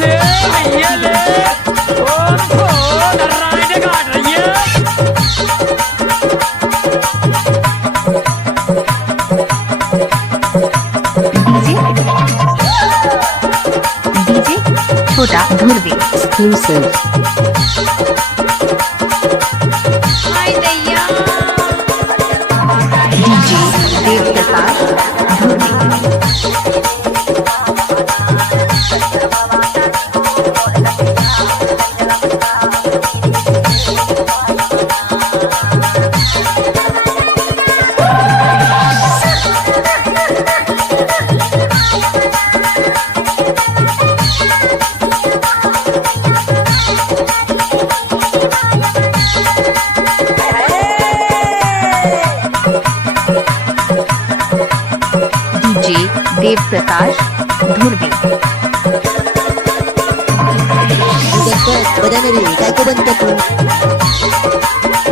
ले भैया ले उनको डराने काट रही है। डीजे छोटा धुरवे एक्सक्लूसिव। डीजे देव प्रकाश धुरवे। डीजे देव प्रकाश धुरवे। बदन रे काय को बनत तू